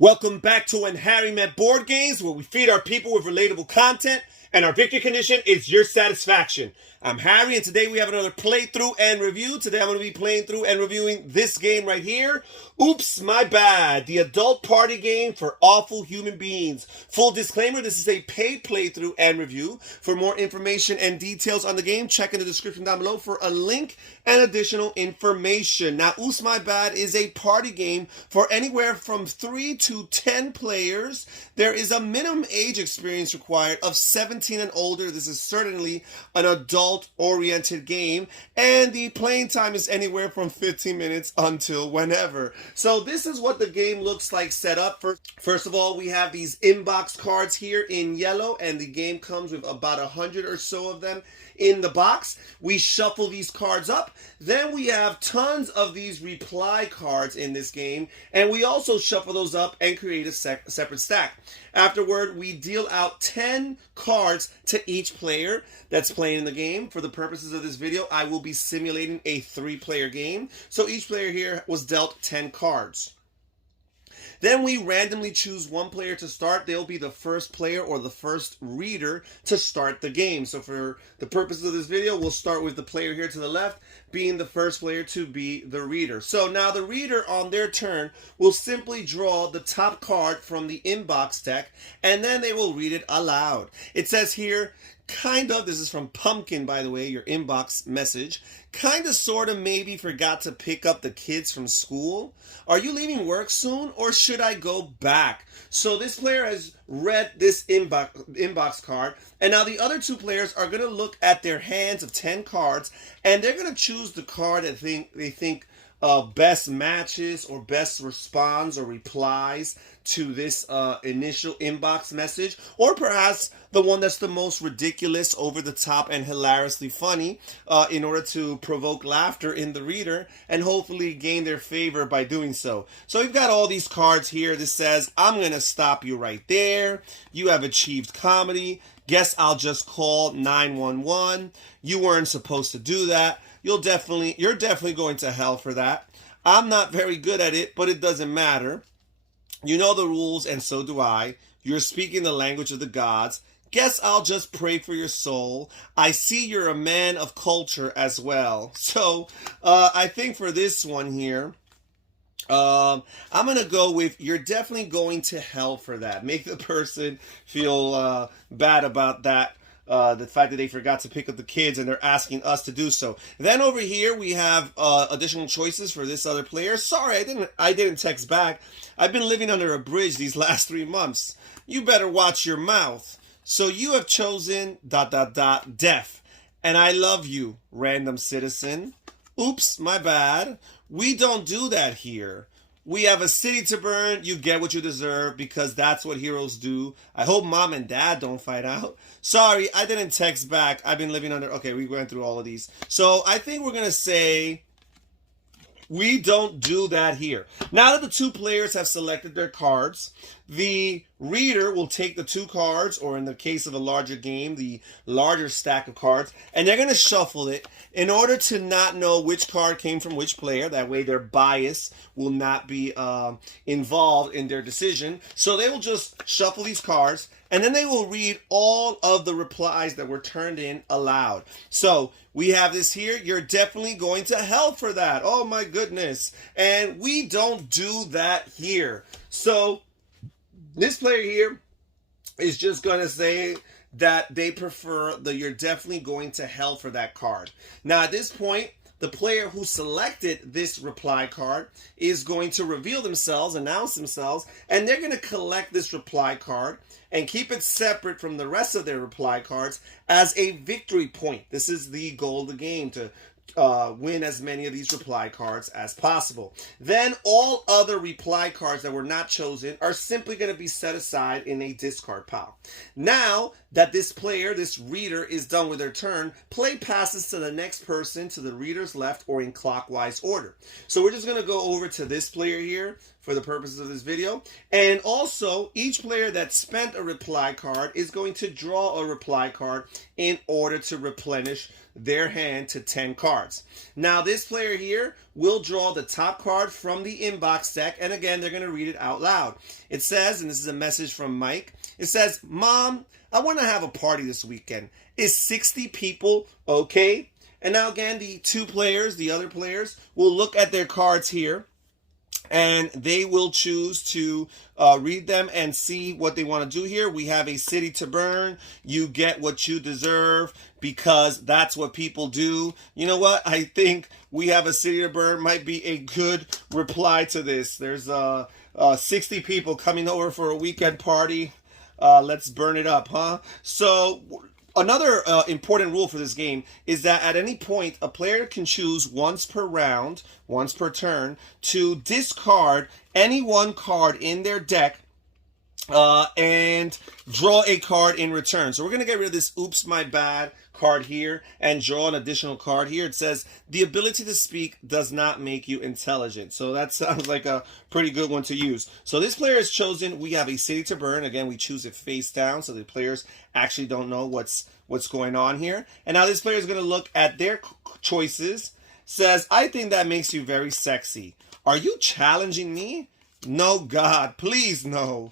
Welcome back to When Harry Met Board Games, where we feed our people with relatable content, and our victory condition is your satisfaction. I'm Harry, and today we have another playthrough and review. Today I'm going to be playing through and reviewing this game right here. Oops, my bad. The adult party game for awful human beings. Full disclaimer, this is a paid playthrough and review. For more information and details on the game, check in the description down below for a link and additional information. Now, Oops, my bad is a party game for anywhere from 3 to 10 players. There is a minimum age experience required of 17 and older. This is certainly an adult-oriented game, and the playing time is anywhere from 15 minutes until whenever. So this is what the game looks like set up. First of all, we have these inbox cards here in yellow, and the game comes with about 100 or so of them in the box. We shuffle these cards up. Then we have tons of these reply cards in this game, and we also shuffle those up and create a separate stack. Afterward, we deal out 10 cards to each player that's playing in the game. For the purposes of this video, I will be simulating a 3-player game. So each player here was dealt 10 cards. Then we randomly choose one player to start. They'll be the first player or the first reader to start the game. So for the purposes of this video, we'll start with the player here to the left being the first player to be the reader. So now the reader on their turn will simply draw the top card from the inbox deck, and then they will read it aloud. It says here, kind of, this is from Pumpkin, by the way, your inbox message. Kind of, sort of, maybe forgot to pick up the kids from school. Are you leaving work soon, or should I go back? So this player has read this inbox card, and now the other two players are going to look at their hands of 10 cards, and they're going to choose the card that they think best matches or best responds or replies to this initial inbox message, or perhaps the one that's the most ridiculous, over the top, and hilariously funny in order to provoke laughter in the reader and hopefully gain their favor by doing so. So we've got all these cards here. This says, I'm going to stop you right there. You have achieved comedy. Guess I'll just call 911. You weren't supposed to do that. You're definitely going to hell for that. I'm not very good at it, but it doesn't matter. You know the rules, and so do I. You're speaking the language of the gods. Guess I'll just pray for your soul. I see you're a man of culture as well. So I think for this one here, I'm going to go with, you're definitely going to hell for that. Make the person feel bad about that. The fact that they forgot to pick up the kids and they're asking us to do so. Then over here we have additional choices for this other player. Sorry, I didn't text back. I've been living under a bridge these last 3 months. You better watch your mouth. So you have chosen ... deaf. And I love you, random citizen. Oops, my bad. We don't do that here. We have a city to burn. You get what you deserve, because that's what heroes do. I hope mom and dad don't fight out. Sorry, I didn't text back. I've been living under... Okay, we went through all of these. So I think we're going to say we don't do that here. Now that the two players have selected their cards, the reader will take the 2 cards, or in the case of a larger game, the larger stack of cards, and they're going to shuffle it in order to not know which card came from which player. That way their bias will not be involved in their decision. So they will just shuffle these cards, and then they will read all of the replies that were turned in aloud. So we have this here. You're definitely going to hell for that. Oh my goodness. And we don't do that here. So this player here is just going to say that they prefer the you're definitely going to hell for that card. Now at this point, the player who selected this reply card is going to reveal themselves, announce themselves, and they're going to collect this reply card and keep it separate from the rest of their reply cards as a victory point. This is the goal of the game, to win as many of these reply cards as possible. Then all other reply cards that were not chosen are simply going to be set aside in a discard pile. Now that this player, this reader, is done with their turn, play passes to the next person to the reader's left, or in clockwise order. So we're just going to go over to this player here for the purposes of this video. And also, each player that spent a reply card is going to draw a reply card in order to replenish their hand to 10 cards. Now, this player here will draw the top card from the inbox deck, and again, they're going to read it out loud. It says, and this is a message from Mike, it says, "Mom, I want to have a party this weekend. Is 60 people okay?" And now again, the other players, will look at their cards here, and they will choose to read them and see what they want to do here. We have a city to burn. You get what you deserve, because that's what people do. You know what? I think we have a city to burn might be a good reply to this. There's 60 people coming over for a weekend party. Let's burn it up, huh? So another important rule for this game is that at any point, a player can choose once per round, once per turn, to discard any one card in their deck and draw a card in return. So we're going to get rid of this "oops, my bad" card here and draw an additional card here. It says, "The ability to speak does not make you intelligent." So that sounds like a pretty good one to use. So this player is chosen. We have a city to burn. Again, we choose it face down, so the players actually don't know what's going on here. And now this player is going to look at their choices. Says, "I think that makes you very sexy. Are you challenging me? No, God, please no.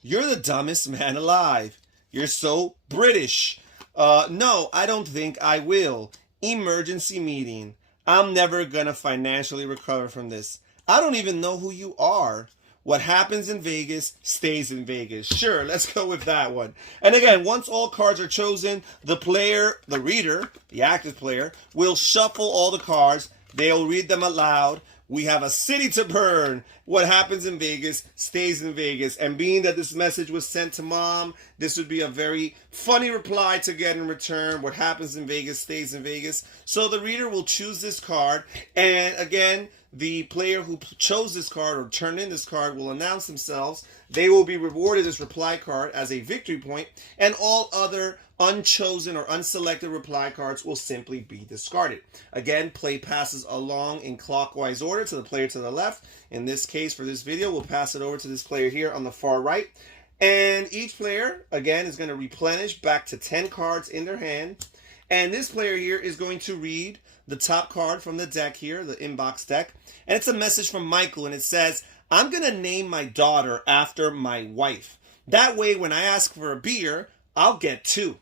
You're the dumbest man alive. You're so British. No, I don't think I will. Emergency meeting. I'm never gonna financially recover from this. I don't even know who you are. What happens in Vegas stays in Vegas." Sure, let's go with that one. And again, once all cards are chosen, the reader, the active player, will shuffle all the cards. They'll read them aloud. We have a city to burn. What happens in Vegas stays in Vegas. And being that this message was sent to Mom, this would be a very funny reply to get in return. What happens in Vegas stays in Vegas. So the reader will choose this card. And again, the player who chose this card or turned in this card will announce themselves. They will be rewarded this reply card as a victory point, and all other unchosen or unselected reply cards will simply be discarded. Again, play passes along in clockwise order to the player to the left. In this case, for this video, we'll pass it over to this player here on the far right. And each player, again, is going to replenish back to 10 cards in their hand. And this player here is going to read the top card from the deck here, the inbox deck. And it's a message from Michael, and it says, "I'm going to name my daughter after my wife. That way, when I ask for a beer, I'll get 2.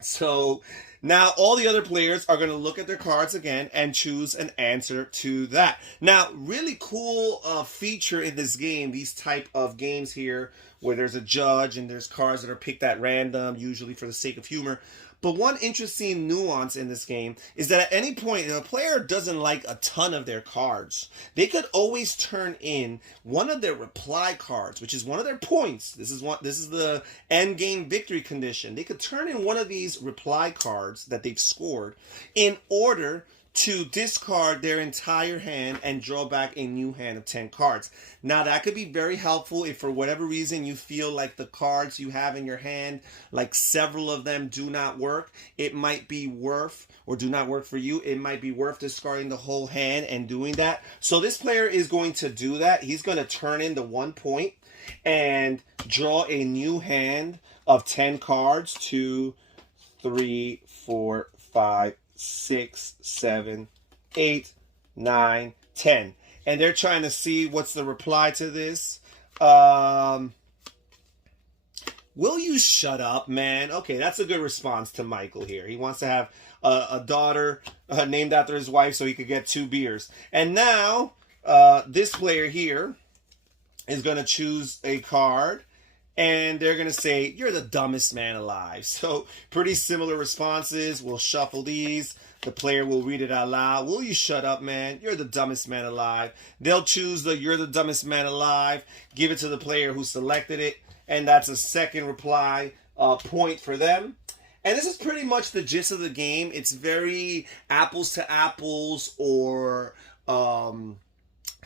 So now all the other players are going to look at their cards again and choose an answer to that. Now, really cool feature in this game, these type of games here, where there's a judge and there's cards that are picked at random, usually for the sake of humor. But one interesting nuance in this game is that at any point, if a player doesn't like a ton of their cards, they could always turn in one of their reply cards, which is one of their points. This is the end game victory condition. They could turn in one of these reply cards that they've scored in order to discard their entire hand and draw back a new hand of 10 cards. Now, that could be very helpful if for whatever reason you feel like the cards you have in your hand, like several of them do not work. It might be worth, or do not work for you, it might be worth discarding the whole hand and doing that. So this player is going to do that. He's going to turn in the 1 point and draw a new hand of 10 cards. 2, 3, 4, 5, 6, 7, 8, 9, 10. And they're trying to see what's the reply to this. Will you shut up, man? Okay, that's a good response to Michael here. He wants to have a daughter named after his wife so he could get 2 beers. And now, this player here is going to choose a card. And they're going to say, "You're the dumbest man alive." So pretty similar responses. We'll shuffle these. The player will read it out loud. "Will you shut up, man? You're the dumbest man alive." They'll choose the "You're the dumbest man alive," give it to the player who selected it. And that's a second reply point for them. And this is pretty much the gist of the game. It's very apples to apples or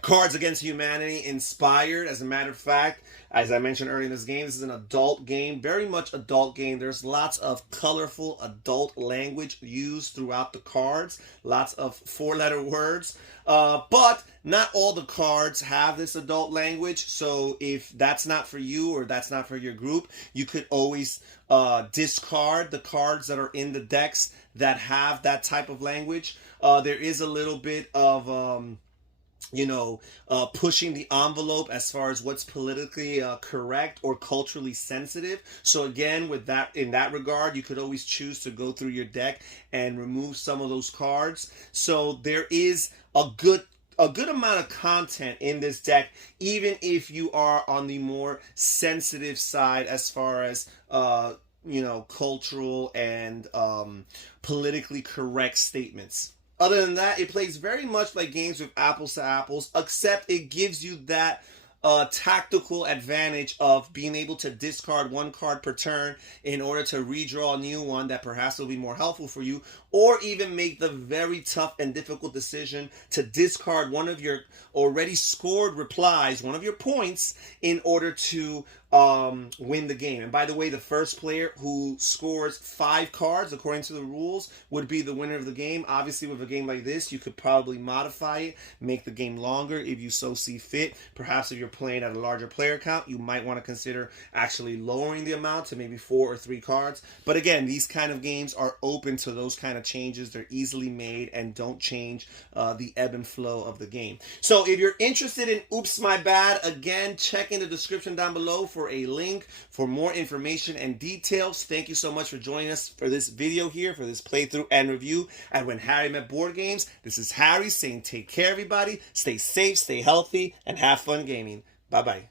Cards Against Humanity inspired. As a matter of fact, as I mentioned earlier in this game, this is an adult game, very much adult game. There's lots of colorful adult language used throughout the cards, lots of four-letter words, but not all the cards have this adult language. So if that's not for you or that's not for your group, you could always discard the cards that are in the decks that have that type of language. There is a little bit of pushing the envelope as far as what's politically correct or culturally sensitive. So again, with that, in that regard, you could always choose to go through your deck and remove some of those cards. So there is a good amount of content in this deck, even if you are on the more sensitive side as far as cultural and politically correct statements. Other than that, it plays very much like games with apples to apples, except it gives you that tactical advantage of being able to discard one card per turn in order to redraw a new one that perhaps will be more helpful for you, or even make the very tough and difficult decision to discard one of your already scored replies, one of your points, in order to win the game. And by the way, the first player who scores 5 cards according to the rules would be the winner of the game. Obviously, with a game like this, you could probably modify it, make the game longer if you so see fit. Perhaps if you're playing at a larger player count, you might want to consider actually lowering the amount to maybe 4 or 3 cards. But again, these kind of games are open to those kind of changes. They're easily made and don't change the ebb and flow of the game. So if you're interested in Oops My Bad, again, check in the description down below for a link for more information and details. Thank you so much for joining us for this video here, for this playthrough and review at When Harry Met Board Games. This is Harry saying take care, everybody. Stay safe, stay healthy, and have fun gaming. Bye-bye.